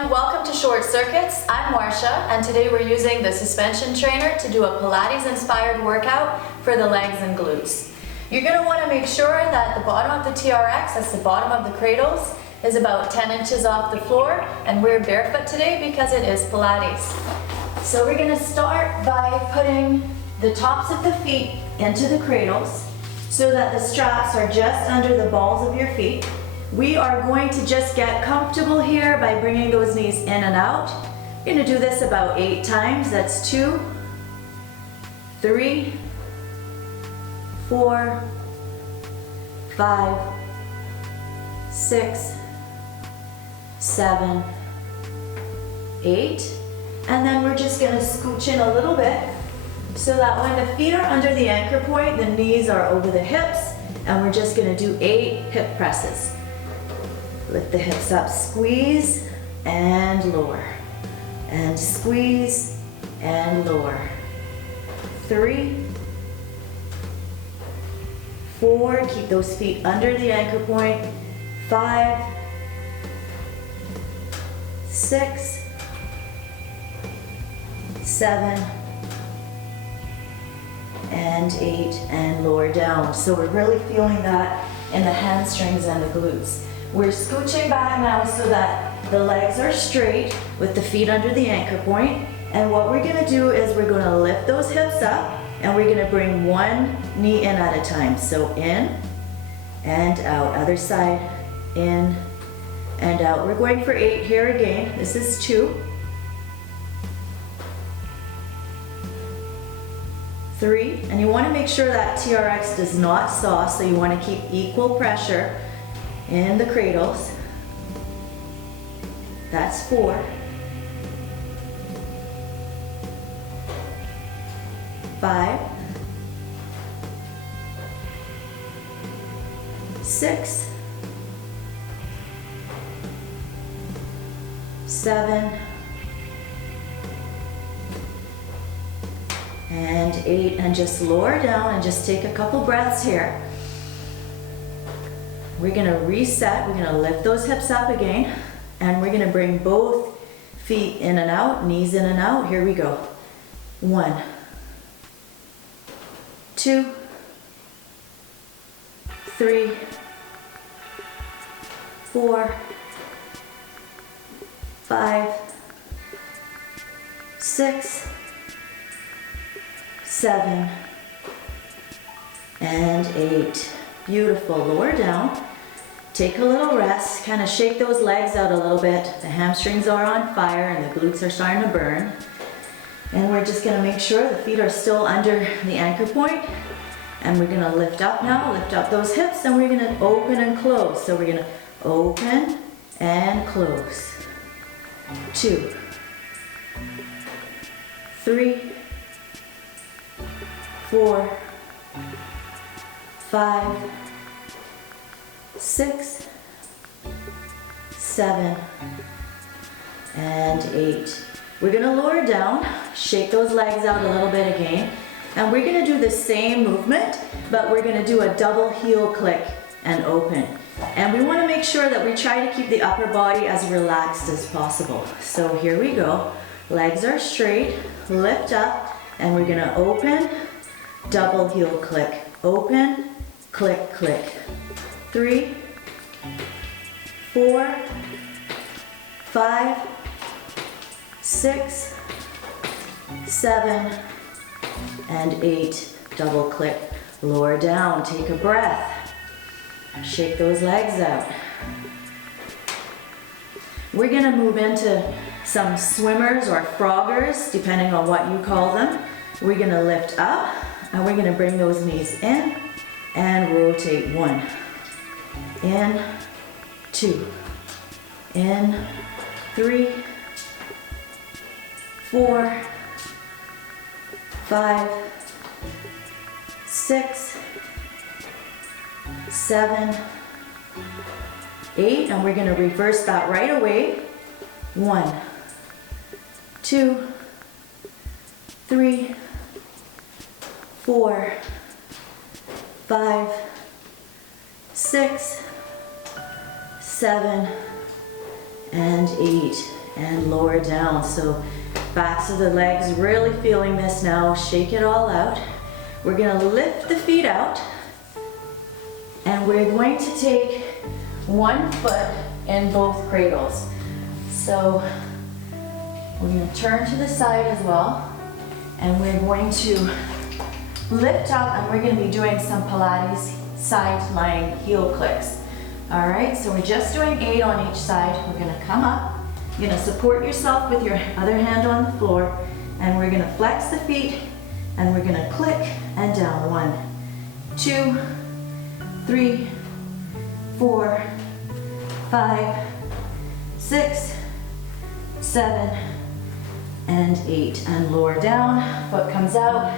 everyone, welcome to Short Circuits. I'm Marsha, and today we're using the suspension trainer to do a Pilates-inspired workout for the legs and glutes. You're going to want to make sure that the bottom of the TRX, that's the bottom of the cradles, is about 10 inches off the floor, and we're barefoot today because it is Pilates. So we're going to start by putting the tops of the feet into the cradles so that the straps are just under the balls of your feet. We are going to just get comfortable here by bringing those knees in and out. You're going to do this about 8 times. That's 2, 3, 4, 5, 6, 7, 8. And then we're just going to scooch in a little bit so that when the feet are under the anchor point, the knees are over the hips, and we're just going to do 8 hip presses. Lift the hips up, squeeze and lower, and squeeze and lower. 3, 4, keep those feet under the anchor point. 5, 6, 7, and 8, and lower down. So we're really feeling that in the hamstrings and the glutes. We're scooching back now so that the legs are straight with the feet under the anchor point. And what we're going to do is we're going to lift those hips up and we're going to bring one knee in at a time. So in and out. Other side, in and out. We're going for 8 here again. This is 2, 3, and you want to make sure that TRX does not saw, so you want to keep equal pressure in the cradles. That's 4, 5, 6, 7, and 8, and just lower down and just take a couple breaths here. We're going to reset, we're going to lift those hips up again, and we're going to bring both feet in and out, knees in and out. Here we go. 1, 2, 3, 4, 5, 6, 7, and 8. Beautiful. Lower down. Take a little rest. Kind of shake those legs out a little bit. The hamstrings are on fire and the glutes are starting to burn. And we're just going to make sure the feet are still under the anchor point. And we're going to lift up now. Lift up those hips, and we're going to open and close. So we're going to open and close. 2, 3, 4, 5, 6, 7, and 8. We're going to lower down, shake those legs out a little bit again, and we're going to do the same movement, but we're going to do a double heel click and open. And we want to make sure that we try to keep the upper body as relaxed as possible. So here we go. Legs are straight, lift up, and we're going to open, double heel click, open, click, click. 3, 4, 5, 6, 7, and 8. Double click. Lower down. Take a breath. Shake those legs out. We're going to move into some swimmers or froggers, depending on what you call them. We're going to lift up, and we're going to bring those knees in and rotate. 1, in, 2, in, 3, 4, 5, 6, 7, 8, and we're going to reverse that right away. 1, 2, 3, 4, 5, 6, 7, and 8. and lower down. So backs of the legs, really feeling this now. Shake it all out. We're gonna lift the feet out, and we're going to take one foot in both cradles. So we're gonna turn to the side as well, and we're going to lift up, and we're gonna be doing some Pilates side lying heel clicks. All right, so we're just doing 8 on each side. We're gonna come up, you're gonna support yourself with your other hand on the floor, and we're gonna flex the feet, and we're gonna click and down. 1, 2, 3, 4, 5, 6, 7, and 8. And lower down, foot comes out,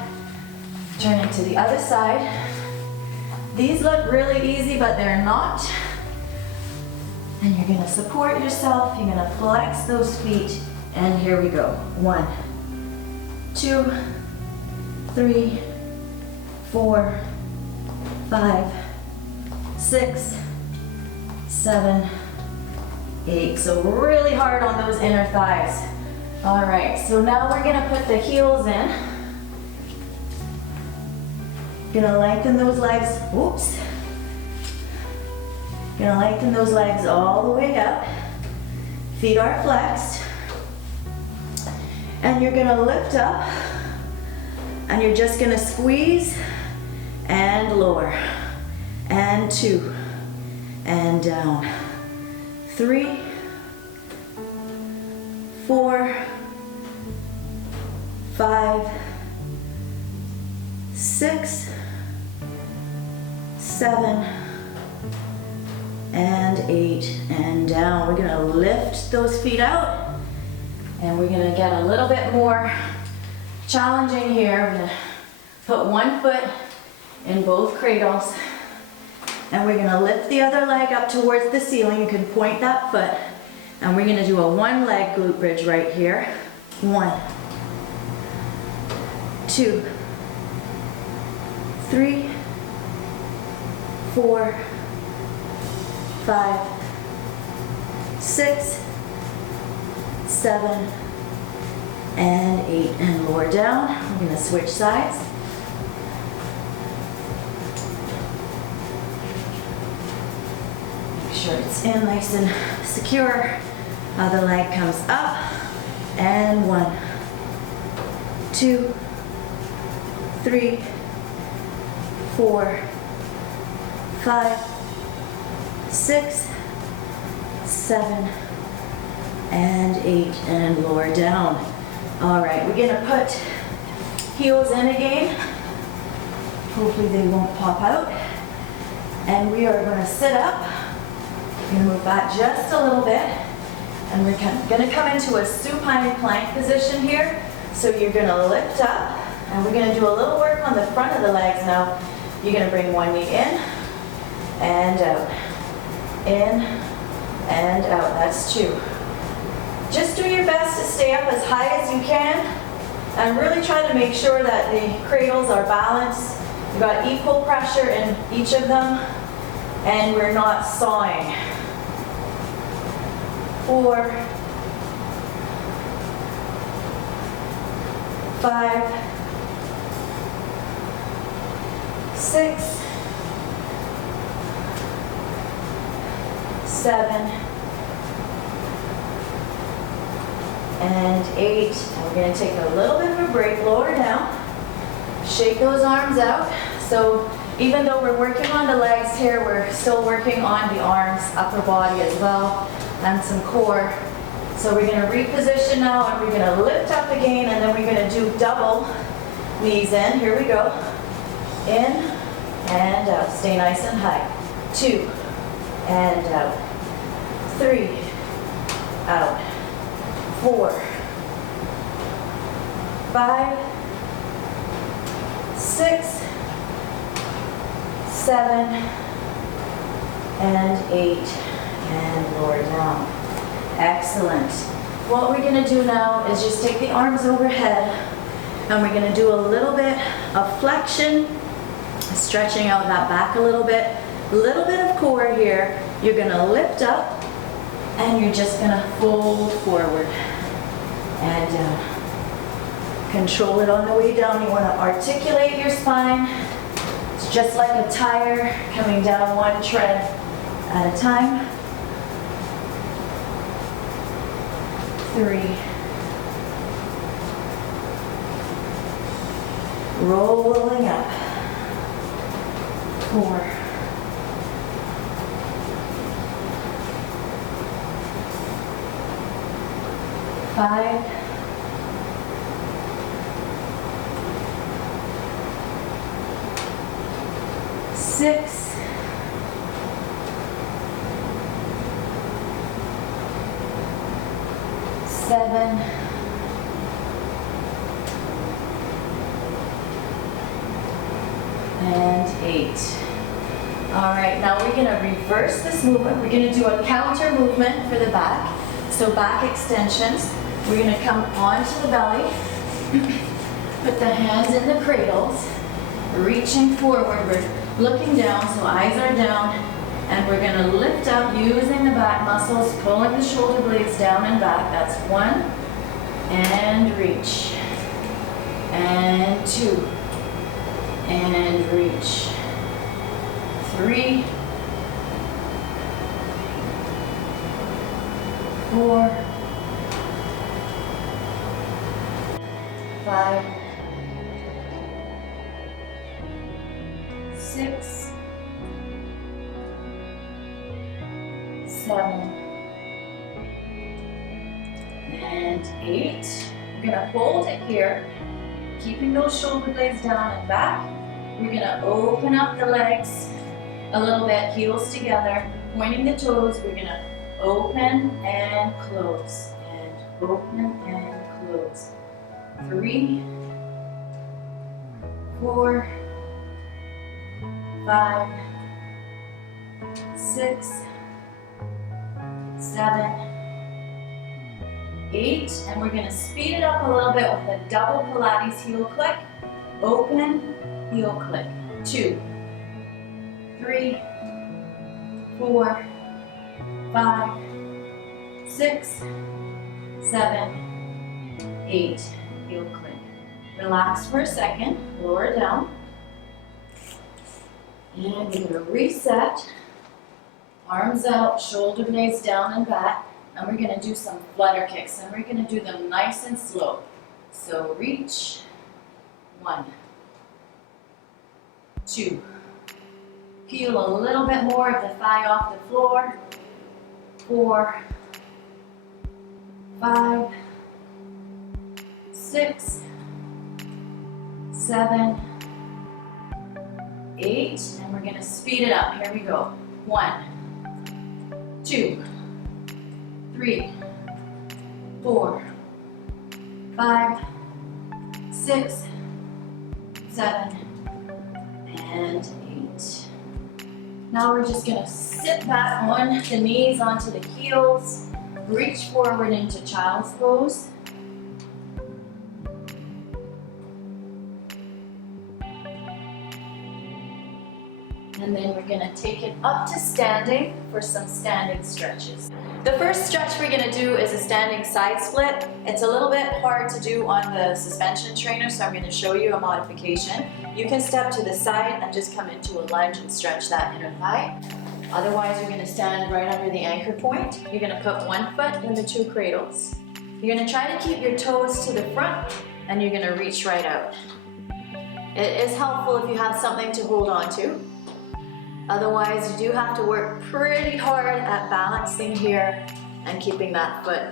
turn it to the other side. These look really easy, but they're not. And you're gonna support yourself, you're gonna flex those feet, and here we go. 1, 2, 3, 4, 5, 6, 7, 8. So really hard on those inner thighs. All right, so now we're gonna put the heels in. Gonna lengthen those legs, whoops. Gonna lengthen those legs all the way up. Feet are flexed. And you're gonna lift up, and you're just gonna squeeze and lower. And 2, and down. 3, 4, 5, 6, 7, and 8, and down. We're gonna lift those feet out, and we're gonna get a little bit more challenging here. We're gonna put one foot in both cradles, and we're gonna lift the other leg up towards the ceiling. You can point that foot, and we're gonna do a one leg glute bridge right here. 1, 2, 3, 4, 5, 6, 7, and 8, and lower down. We're gonna switch sides. Make sure it's in nice and secure. Other leg comes up, and 1, 2, 3, 4, 5, 6, 7, and 8, and lower down. All right, we're gonna put heels in again. Hopefully they won't pop out. And we are gonna sit up. We're gonna move back just a little bit. And we're gonna come into a supine plank position here. So you're gonna lift up, and we're gonna do a little work on the front of the legs now. You're gonna bring one knee in and out. In and out, that's 2. Just do your best to stay up as high as you can, and really try to make sure that the cradles are balanced. You've got equal pressure in each of them, and we're not sawing. 4, 5, 6, 7, and 8. And we're going to take a little bit of a break, lower down, shake those arms out. So even though we're working on the legs here, we're still working on the arms, upper body as well, and some core. So we're going to reposition now, and we're going to lift up again, and then we're going to do double knees in. Here we go. In and out. Stay nice and high. 2 and out. 3 out. 4, 5, 6, 7, and 8, and lower down. Excellent. What we're going to do now is just take the arms overhead, and we're going to do a little bit of flexion, stretching out that back a little bit of core here. You're going to lift up, And you're just gonna fold forward and down. Control it on the way down. You wanna articulate your spine. It's just like a tire coming down one tread at a time. 3. Rolling up. 4. 5. 6. 7. 8. All right, now we're gonna reverse this movement. We're gonna do a counter movement for the back. So back extensions. We're gonna come onto the belly, put the hands in the cradles, reaching forward. We're looking down, so eyes are down, and we're gonna lift up using the back muscles, pulling the shoulder blades down and back. That's 1, and reach, and 2, and reach, 3, 4, 5, 6, 7, and 8. We're gonna hold it here, keeping those shoulder blades down and back. We're gonna open up the legs a little bit, heels together, pointing the toes. We're gonna open and close, and open and close. 3, 4, 5, 6, 7, 8, and we're going to speed it up a little bit with a double Pilates heel click. Open, heel click. 2, 3, 4, 5, 6, 7, 8, heel click. Relax for a second, lower down. And we're going to reset. Arms out, shoulder blades down and back. And we're going to do some flutter kicks, and we're going to do them nice and slow. So reach, 1, 2. Peel a little bit more of the thigh off the floor. 4, 5, 6, 7, 8, and we're going to speed it up. Here we go. 1, 2, 3, 4, 5, 6, 7, and 8. Now we're just going to sit back on the knees onto the heels, reach forward into child's pose. And then we're going to take it up to standing for some standing stretches. The first stretch we're going to do is a standing side split. It's a little bit hard to do on the suspension trainer, so I'm going to show you a modification. You can step to the side and just come into a lunge and stretch that inner thigh. Otherwise, you're going to stand right under the anchor point. You're going to put one foot in the 2 cradles. You're going to try to keep your toes to the front, and you're going to reach right out. It is helpful if you have something to hold on to. Otherwise, you do have to work pretty hard at balancing here and keeping that foot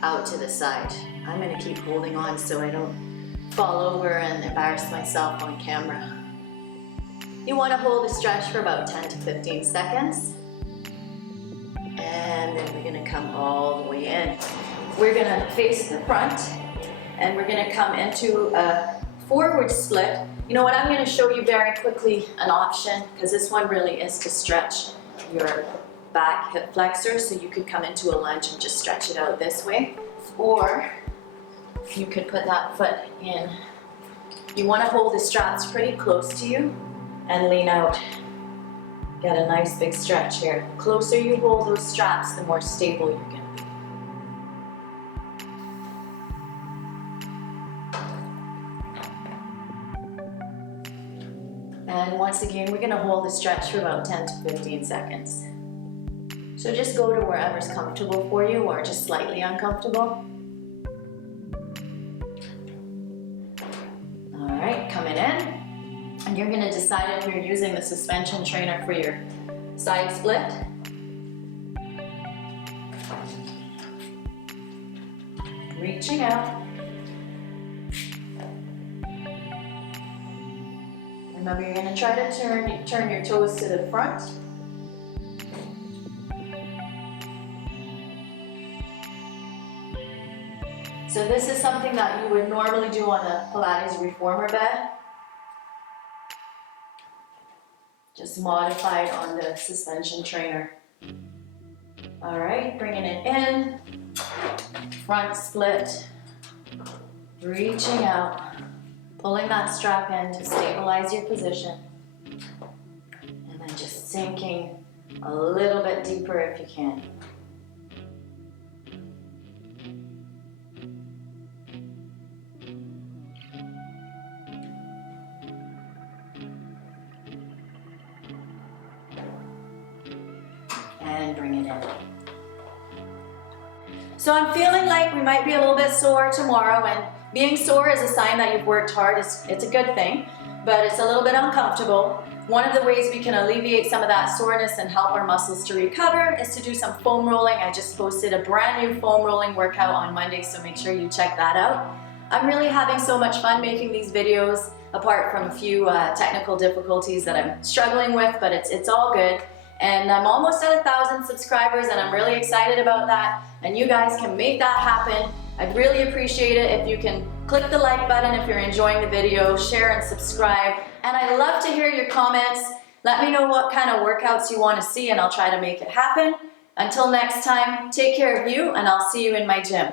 out to the side. I'm going to keep holding on so I don't fall over and embarrass myself on camera. You want to hold the stretch for about 10 to 15 seconds. And then we're going to come all the way in. We're going to face the front, and we're going to come into a forward split. You know what, I'm going to show you very quickly an option, because this one really is to stretch your back hip flexor, so you could come into a lunge and just stretch it out this way, or you could put that foot in. You want to hold the straps pretty close to you and lean out. Get a nice big stretch here. The closer you hold those straps, the more stable you're going to be. And once again, we're going to hold the stretch for about 10 to 15 seconds. So just go to wherever's comfortable for you or just slightly uncomfortable. All right, coming in. And you're going to decide if you're using the suspension trainer for your side split. Reaching out. Remember, you're going to try to turn your toes to the front. So this is something that you would normally do on a Pilates reformer bed. Just modified on the suspension trainer. All right, bringing it in. Front split. Reaching out. Pulling that strap in to stabilize your position. And then just sinking a little bit deeper if you can. And bring it in. So I'm feeling like we might be a little bit sore tomorrow, and being sore is a sign that you've worked hard. It's a good thing, but it's a little bit uncomfortable. One of the ways we can alleviate some of that soreness and help our muscles to recover is to do some foam rolling. I just posted a brand new foam rolling workout on Monday, so make sure you check that out. I'm really having so much fun making these videos, apart from a few technical difficulties that I'm struggling with, but it's all good. And I'm almost at 1,000 subscribers, and I'm really excited about that. And you guys can make that happen. I'd really appreciate it if you can click the like button if you're enjoying the video, share and subscribe. And I love to hear your comments. Let me know what kind of workouts you want to see, and I'll try to make it happen. Until next time, take care of you, and I'll see you in my gym.